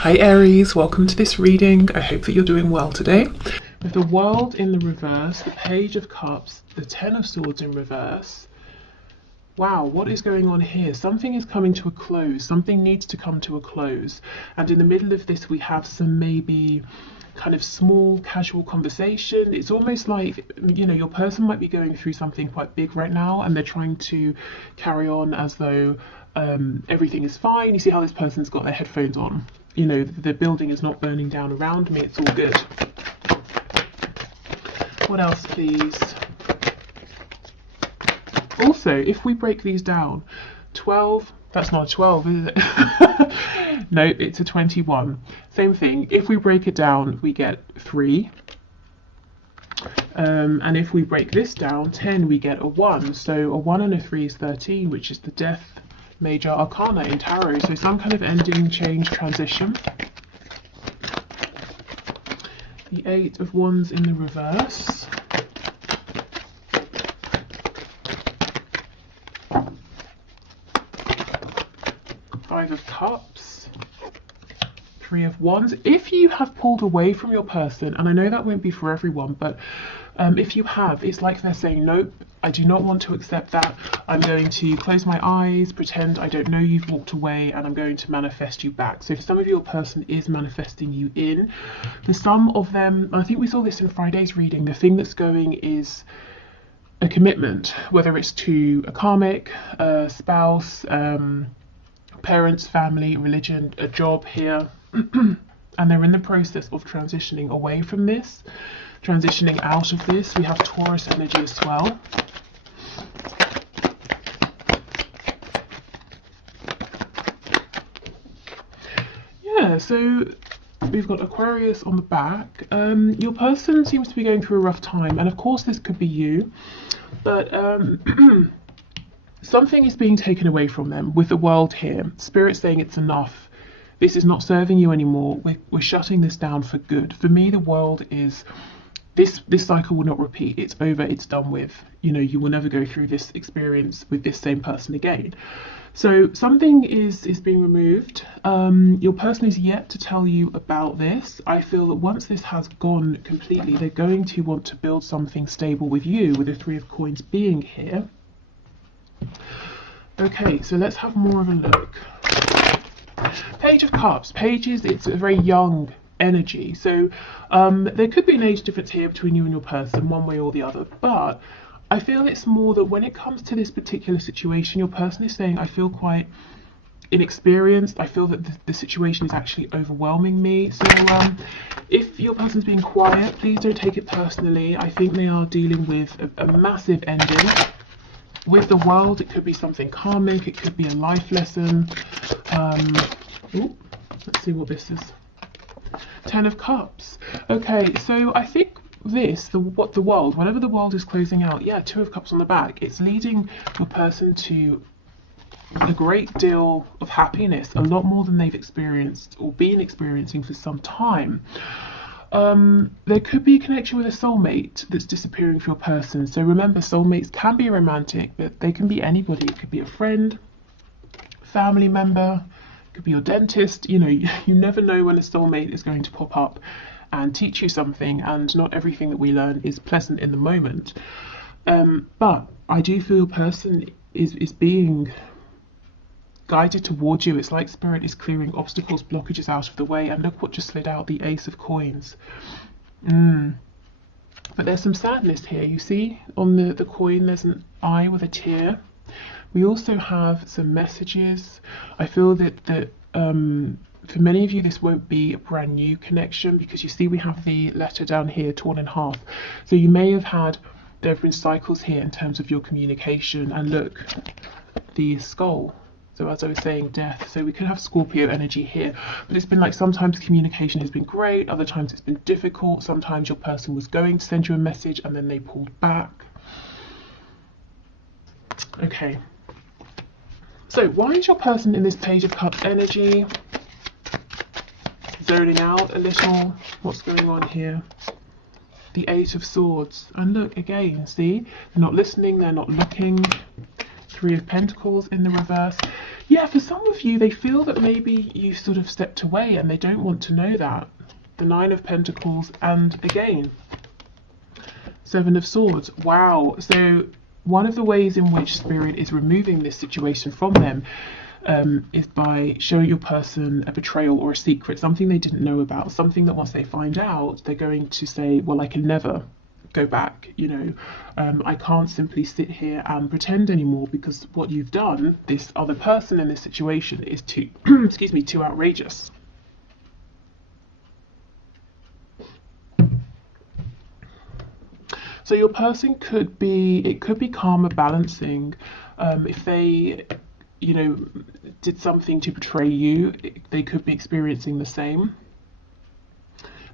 Hi Aries, welcome to this reading. I hope that you're doing well today. With the World in the reverse, the Page of Cups, the Ten of Swords in reverse. Wow, what is going on here? Something is coming to a close. Something needs to come to a close. And in the middle of this, we have some maybe kind of small casual conversation. It's almost like, you know, your person might be going through something quite big right now and they're trying to carry on as though everything is fine. You see how this person's got their headphones on. You know, the building is not burning down around me. It's all good. What else, please? Also, if we break these down, 12, that's not a 12, is it? No, it's a 21. Same thing. If we break it down, we get 3. And if we break this down, 10, we get a 1. So a 1 and a 3 is 13, which is the Death Major Arcana in Tarot. So some kind of ending, change, transition. The 8 of Wands in the reverse. Five of Cups. 3 of Wands. If you have pulled away from your person, and I know that won't be for everyone, but if you have, it's like they're saying, nope, I do not want to accept that. I'm going to close my eyes, pretend I don't know you've walked away, and I'm going to manifest you back. So for some of you, your person is manifesting you in. For some of them, I think we saw this in Friday's reading, the thing that's going is a commitment, whether it's to a karmic, a spouse, parents, family, religion, a job here. And they're in the process of transitioning away from this, transitioning out of this. We have Taurus energy as well. Yeah, so we've got Aquarius on the back. Your person seems to be going through a rough time, and of course this could be you, but something is being taken away from them with the World here. Spirit saying it's enough. This is not serving you anymore. We're shutting this down for good. For me, the World is, this cycle will not repeat. It's over, it's done with. You know, you will never go through this experience with this same person again. So something is being removed. Your person is yet to tell you about this. I feel that once this has gone completely, they're going to want to build something stable with you, with the 3 of Coins being here. Okay, so let's have more of a look. Page of Cups. Pages, it's a very young energy. So there could be an age difference here between you and your person, one way or the other. But I feel it's more that when it comes to this particular situation, your person is saying, I feel quite inexperienced. I feel that the situation is actually overwhelming me. So if your person's being quiet, please don't take it personally. I think they are dealing with a massive ending. With the World, it could be something karmic, it could be a life lesson. Let's see what this is. 10 of Cups. Okay, so I think this, the World, whenever the World is closing out, yeah, 2 of Cups on the back, it's leading your person to a great deal of happiness, a lot more than they've experienced or been experiencing for some time. There could be a connection with a soulmate that's disappearing for your person. So remember, soulmates can be romantic, but they can be anybody. It could be a friend, family member, it could be your dentist. You know, you never know when a soulmate is going to pop up and teach you something, and not everything that we learn is pleasant in the moment. But I do feel your person is being guided towards you. It's like Spirit is clearing obstacles, blockages out of the way. And look what just slid out, the Ace of Coins. But there's some sadness here. You see on the coin there's an eye with a tear. We also have some messages. I feel that for many of you this won't be a brand new connection, because you see we have the letter down here torn in half. So you may have had, there have been cycles here in terms of your communication. And look, the skull. So as I was saying, death. So we could have Scorpio energy here, but it's been like sometimes communication has been great, other times it's been difficult. Sometimes your person was going to send you a message and then they pulled back. Okay. So why is your person in this Page of Cups energy? Zoning out a little. What's going on here? The 8 of Swords. And look, again, see? They're not listening, they're not looking. 3 of Pentacles in the reverse. Yeah, for some of you, they feel that maybe you sort of stepped away and they don't want to know that. The Nine of Pentacles, and again, Seven of Swords. Wow. So one of the ways in which Spirit is removing this situation from them is by showing your person a betrayal or a secret, something they didn't know about, something that once they find out, they're going to say, well, I can never go back, you know. I can't simply sit here and pretend anymore, because what you've done, this other person in this situation, is too, excuse me, too outrageous. So your person could be, it could be karma balancing. If they, you know, did something to betray you, they could be experiencing the same.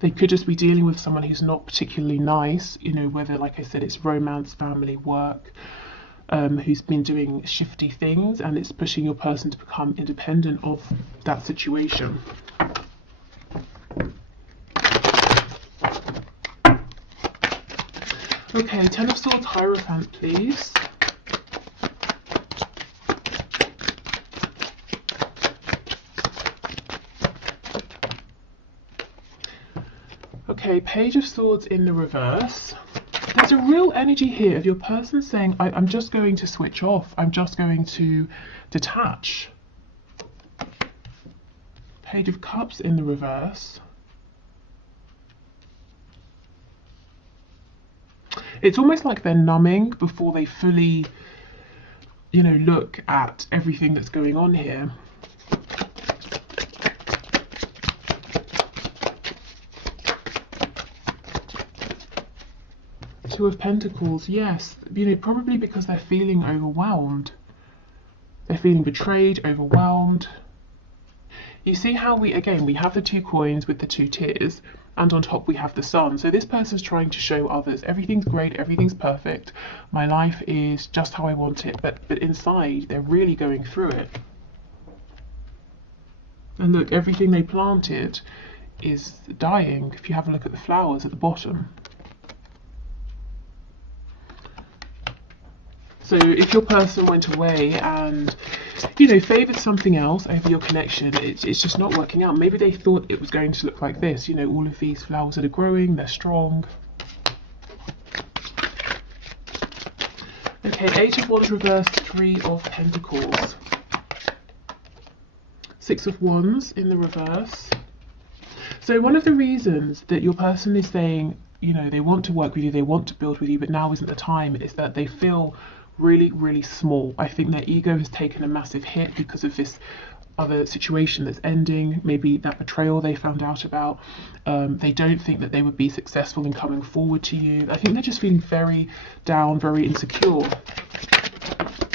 They could just be dealing with someone who's not particularly nice, you know, whether, like I said, it's romance, family, work, who's been doing shifty things, and it's pushing your person to become independent of that situation. Okay, Ten of Swords, Hierophant, please. Okay, Page of Swords in the reverse. There's a real energy here of your person saying, I'm just going to switch off. I'm just going to detach. Page of Cups in the reverse. It's almost like they're numbing before they fully, you know, look at everything that's going on here. Two of Pentacles, yes, you know, probably because they're feeling overwhelmed. They're feeling betrayed, overwhelmed. You see how we have the two coins with the two tears, and on top we have the sun. So this person's trying to show others everything's great, everything's perfect, my life is just how I want it, but inside they're really going through it. And look, everything they planted is dying. If you have a look at the flowers at the bottom. So if your person went away and, you know, favoured something else over your connection, it's just not working out. Maybe they thought it was going to look like this, you know, all of these flowers that are growing, they're strong. Okay, Eight of Wands reversed, Three of Pentacles. Six of Wands in the reverse. So one of the reasons that your person is saying, you know, they want to work with you, they want to build with you, but now isn't the time, is that they feel really, really small. I think their ego has taken a massive hit because of this other situation that's ending, maybe that betrayal they found out about. They don't think that they would be successful in coming forward to you. I think they're just feeling very down, very insecure.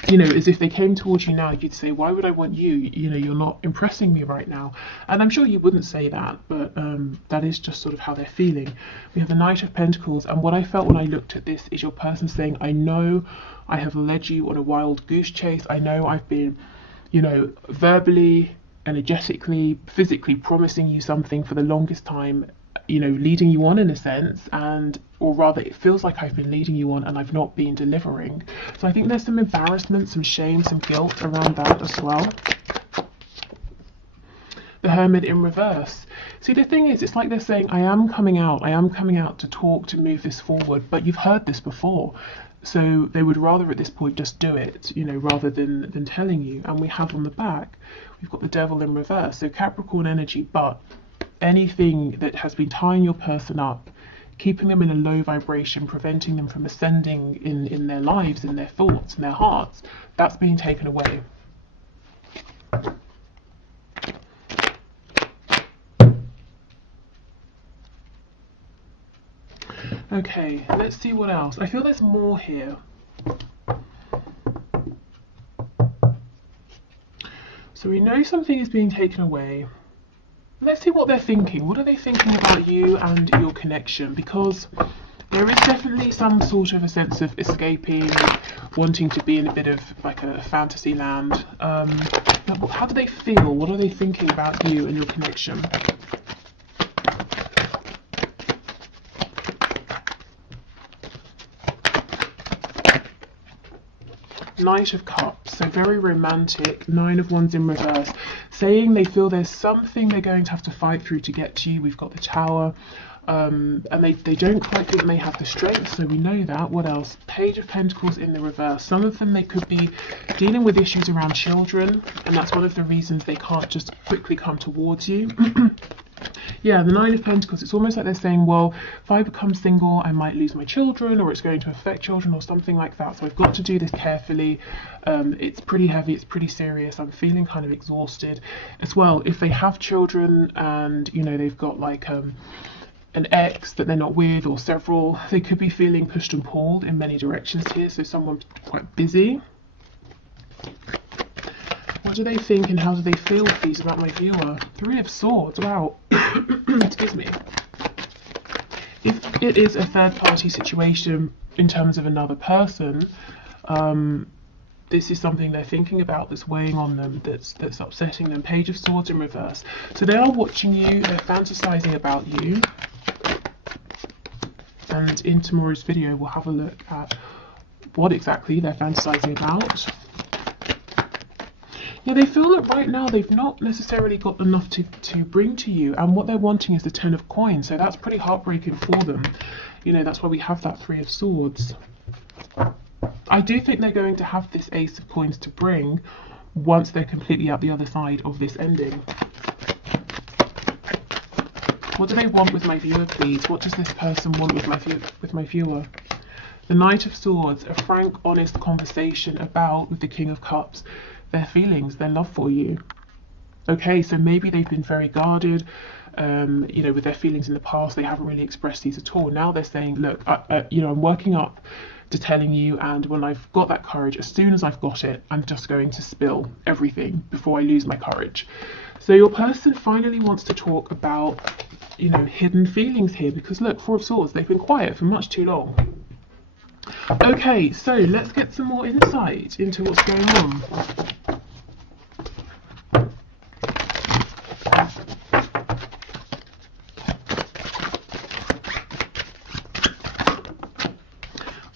You know, as if they came towards you now, you'd say, why would I want you? You know, you're not impressing me right now. And I'm sure you wouldn't say that, but that is just sort of how they're feeling. We have the Knight of Pentacles, and what I felt when I looked at this is your person saying, I know I have led you on a wild goose chase. I know I've been, you know, verbally, energetically, physically promising you something for the longest time, you know, leading you on in a sense, or rather it feels like I've been leading you on and I've not been delivering. So I think there's some embarrassment, some shame, some guilt around that as well. The Hermit in reverse. See, the thing is, it's like they're saying, I am coming out to talk, to move this forward, but you've heard this before. So they would rather at this point just do it, you know, rather than telling you. And we have on the back, we've got the Devil in reverse. So Capricorn energy, but anything that has been tying your person up, keeping them in a low vibration, preventing them from ascending in their lives, in their thoughts, in their hearts, that's being taken away. Okay, let's see what else. I feel there's more here. So we know something is being taken away. Let's see what they're thinking. What are they thinking about you and your connection? Because there is definitely some sort of a sense of escaping, wanting to be in a bit of like a fantasy land. How do they feel? What are they thinking about you and your connection? Knight of Cups. so very romantic. 9 of Wands in reverse, saying they feel there's something they're going to have to fight through to get to you. We've got the Tower. And they don't quite think they have the strength, so we know that. What else? Page of Pentacles in the reverse. Some of them, they could be dealing with issues around children, and that's one of the reasons they can't just quickly come towards you. Yeah, the 9 of Pentacles, it's almost like they're saying, well, if I become single, I might lose my children, or it's going to affect children, or something like that. So I've got to do this carefully. It's pretty heavy, it's pretty serious. I'm feeling kind of exhausted as well. If they have children and, you know, they've got like an ex that they're not with, or several, they could be feeling pushed and pulled in many directions here. So someone's quite busy. What do they think and how do they feel, please, about my viewer? 3 of Swords, wow. Excuse me. If it is a third-party situation in terms of another person, this is something they're thinking about, that's weighing on them, that's upsetting them. Page of Swords in reverse. So they are watching you, they're fantasizing about you. And in tomorrow's video, we'll have a look at what exactly they're fantasizing about. Yeah, they feel that right now they've not necessarily got enough to bring to you, and what they're wanting is the 10 of Coins, so that's pretty heartbreaking for them. You know, that's why we have that 3 of Swords. I do think they're going to have this Ace of Coins to bring once they're completely out the other side of this ending. What do they want with my viewer, please? What does this person want with my viewer? The Knight of Swords, a frank, honest conversation about, with the King of Cups, their feelings, their love for you. Okay, so maybe they've been very guarded, you know, with their feelings in the past. They haven't really expressed these at all. Now they're saying, look, you know, I'm working up to telling you, and when I've got that courage, as soon as I've got it, I'm just going to spill everything before I lose my courage. So your person finally wants to talk about, you know, hidden feelings here, because look, 4 of Swords, they've been quiet for much too long. Okay, so let's get some more insight into what's going on.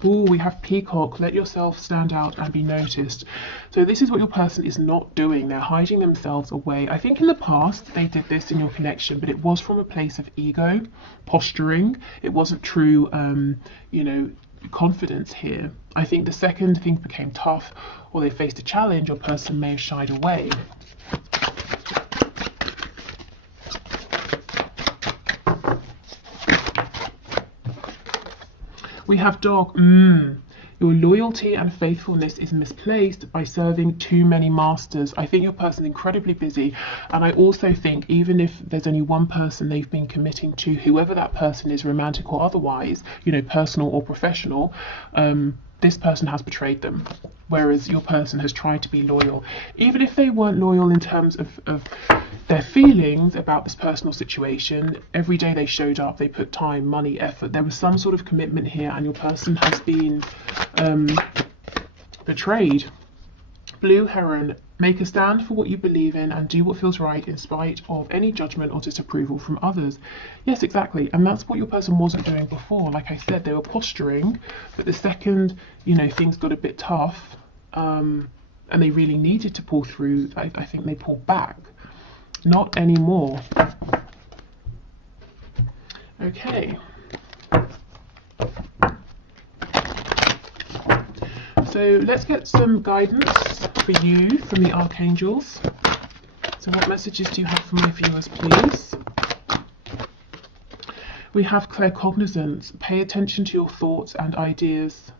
Oh, we have Peacock. Let yourself stand out and be noticed. So this is what your person is not doing. They're hiding themselves away. I think in the past they did this in your connection, but it was from a place of ego, posturing. It wasn't true, you know, confidence here. I think the second things became tough, or they faced a challenge, your person may have shied away. We have Dog. Your loyalty and faithfulness is misplaced by serving too many masters. I think your person is incredibly busy, and I also think even if there's only one person they've been committing to, whoever that person is, romantic or otherwise, you know, personal or professional, this person has betrayed them, whereas your person has tried to be loyal. Even if they weren't loyal in terms of their feelings about this personal situation, every day they showed up, they put time, money, effort. There was some sort of commitment here, and your person has been betrayed. Blue Heron, make a stand for what you believe in and do what feels right in spite of any judgment or disapproval from others. Yes, exactly. And that's what your person wasn't doing before. Like I said, they were posturing, but the second, you know, things got a bit tough, and they really needed to pull through, I think they pulled back. Not anymore. Okay. So let's get some guidance for you from the archangels. So what messages do you have for my viewers, please? We have claircognizance. Pay attention to your thoughts and ideas.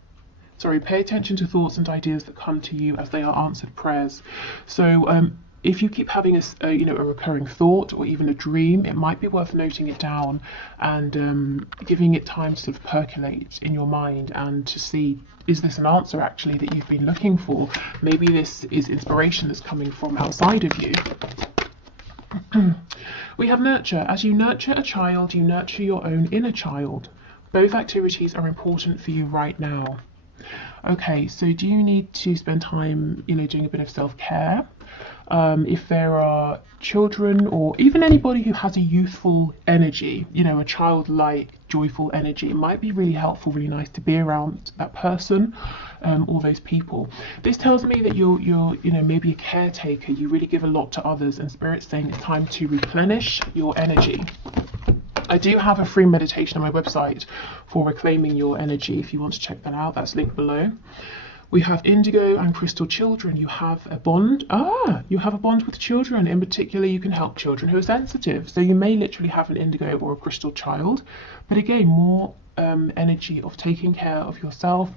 Sorry, pay attention to thoughts and ideas that come to you as they are answered prayers. So if you keep having a you know, a recurring thought or even a dream, it might be worth noting it down and giving it time to sort of percolate in your mind and to see, is this an answer actually that you've been looking for? Maybe this is inspiration that's coming from outside of you. We have nurture. As you nurture a child, you nurture your own inner child. Both activities are important for you right now. Okay, so do you need to spend time, you know, doing a bit of self-care? If there are children or even anybody who has a youthful energy, you know, a childlike, joyful energy, it might be really helpful, really nice to be around that person or those people. This tells me that you're, you know, maybe a caretaker. You really give a lot to others, and Spirit's saying it's time to replenish your energy. I do have a free meditation on my website for reclaiming your energy if you want to check that out. That's linked below. We have indigo and crystal children. You have a bond. You have a bond with children. In particular, you can help children who are sensitive. So you may literally have an indigo or a crystal child. But again, more energy of taking care of yourself,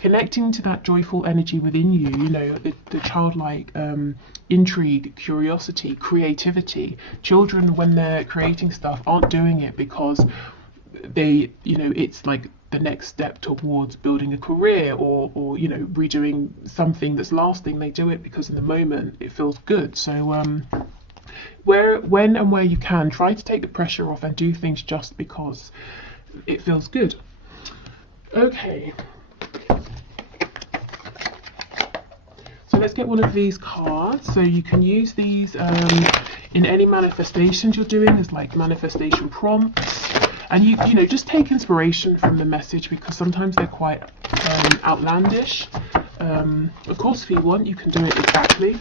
connecting to that joyful energy within you, you know, the childlike intrigue, curiosity, creativity. Children, when they're creating stuff, aren't doing it because they, you know, it's like the next step towards building a career or you know, redoing something that's lasting. They do it because in the moment it feels good. So when and where you can, try to take the pressure off and do things just because it feels good. Okay, so let's get one of these cards. So you can use these in any manifestations you're doing as like manifestation prompts. And you know, just take inspiration from the message because sometimes they're quite outlandish. Of course, if you want, you can do it exactly.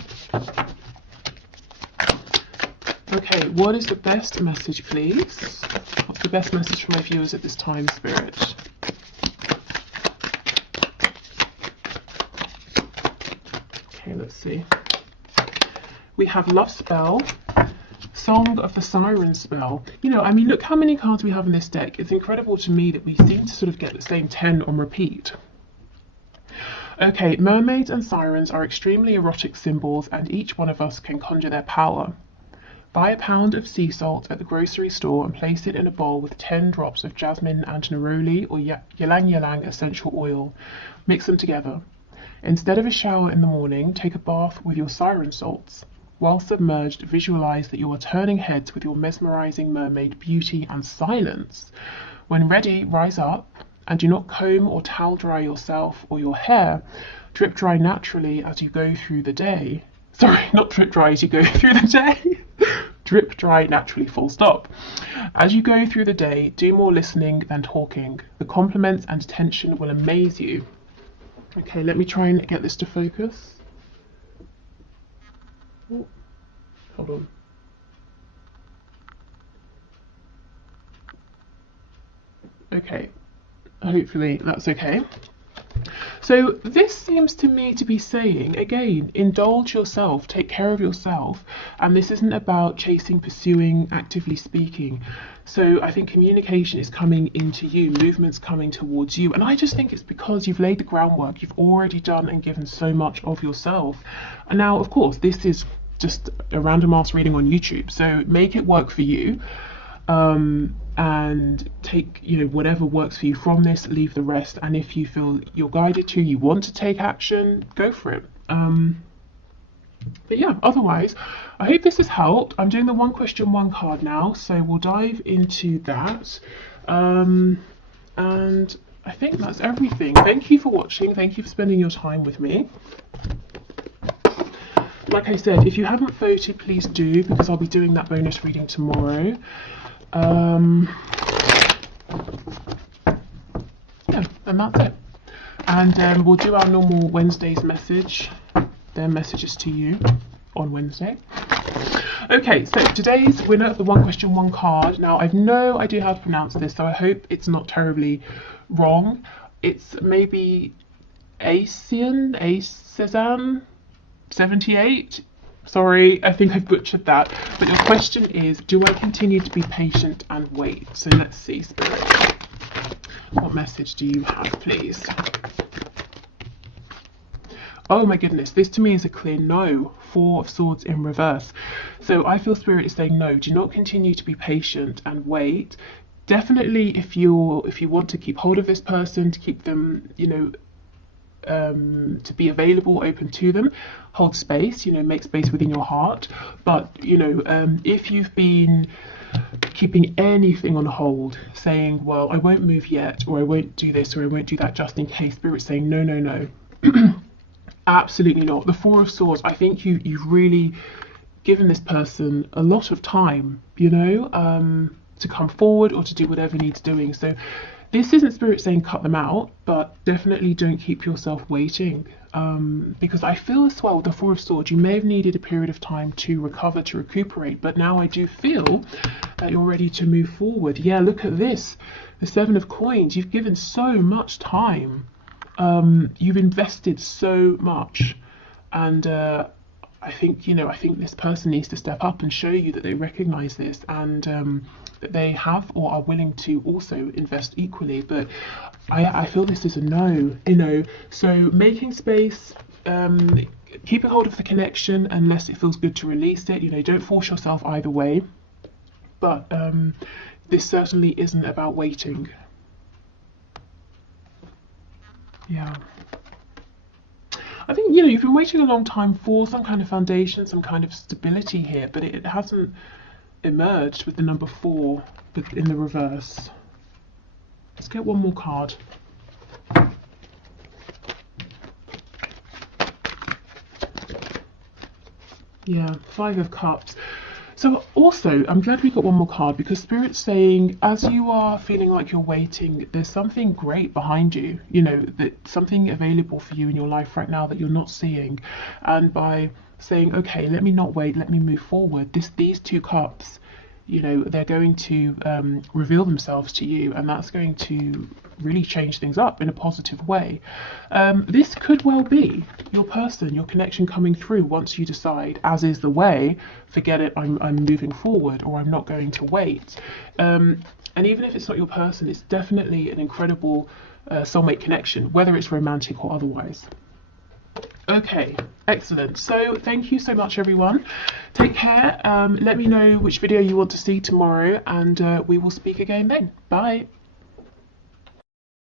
Okay, what is the best message, please? What's the best message for my viewers at this time, Spirit? Okay, let's see. We have Love Spell. Song of the Siren spell. You know, I mean, look how many cards we have in this deck. It's incredible to me that we seem to sort of get the same 10 on repeat. Okay, mermaids and sirens are extremely erotic symbols, and each one of us can conjure their power. Buy a pound of sea salt at the grocery store and place it in a bowl with 10 drops of jasmine and neroli or ylang ylang essential oil. Mix them together. Instead of a shower in the morning, take a bath with your siren salts. While submerged, visualize that you are turning heads with your mesmerizing mermaid beauty and silence. When ready, rise up and do not comb or towel dry yourself or your hair. Drip dry naturally as you go through the day. Sorry, not drip dry as you go through the day. Drip dry naturally, full stop. As you go through the day, do more listening than talking. The compliments and attention will amaze you. Okay, let me try and get this to focus. Oh, hold on. Okay, hopefully that's okay. So this seems to me to be saying, again, indulge yourself, take care of yourself, and this isn't about chasing, pursuing, actively speaking. So I think communication is coming into you, movement's coming towards you, and I just think it's because you've laid the groundwork, you've already done and given so much of yourself. And now, of course, this is just a random ass reading on YouTube, so make it work for you. And take, you know, whatever works for you from this, leave the rest, and if you feel you're guided to, you want to take action, go for it. But yeah, otherwise, I hope this has helped. I'm doing the one question, one card now, so we'll dive into that. And I think that's everything. Thank you for watching. Thank you for spending your time with me. Like I said, if you haven't voted, please do, because I'll be doing that bonus reading tomorrow. Yeah, and that's it. And we'll do our normal Wednesday's message, their messages to you on Wednesday. Okay, so today's winner of the one question, one card. Now, I've no idea how to pronounce this, so I hope it's not terribly wrong. It's maybe Asian 78. Sorry, I think I've butchered that. But your question is, do I continue to be patient and wait? So let's see, Spirit. What message do you have, please? Oh my goodness, this to me is a clear no. 4 of Swords in reverse. So I feel Spirit is saying no, do not continue to be patient and wait. Definitely if you want to keep hold of this person, to keep them, you know, to be available, open to them, hold space, you know, make space within your heart. But, you know, if you've been keeping anything on hold, saying, well, I won't move yet, or I won't do this, or I won't do that just in case, Spirit's saying, no, no, no. Absolutely not. The Four of Swords, I think you've really given this person a lot of time, you know, to come forward or to do whatever needs doing. So this isn't Spirit saying cut them out, but definitely don't keep yourself waiting. Because I feel as well, the Four of Swords, you may have needed a period of time to recover, to recuperate, but now I do feel that you're ready to move forward. Yeah, look at this. The Seven of Coins. You've given so much time. You've invested so much. And I think, you know, I think this person needs to step up and show you that they recognize this, and that they have or are willing to also invest equally. But I feel this is a no, you know. So making space, keeping hold of the connection unless it feels good to release it. You know, don't force yourself either way. But this certainly isn't about waiting. Yeah. I think, you know, you've been waiting a long time for some kind of foundation, some kind of stability here, but it hasn't emerged with the number 4 in the reverse. Let's get one more card. Yeah, 5 of Cups. So also, I'm glad we got one more card, because Spirit's saying, as you are feeling like you're waiting, there's something great behind you, you know, that something available for you in your life right now that you're not seeing. And by saying, okay, let me not wait, let me move forward, these 2 cups, you know, they're going to reveal themselves to you, and that's going to really change things up in a positive way. This could well be your person, your connection coming through once you decide, as is the way, forget it, I'm moving forward, or I'm not going to wait. And even if it's not your person, it's definitely an incredible soulmate connection, whether it's romantic or otherwise. Okay, excellent. So thank you so much, everyone. Take care. Let me know which video you want to see tomorrow, and we will speak again then. Bye.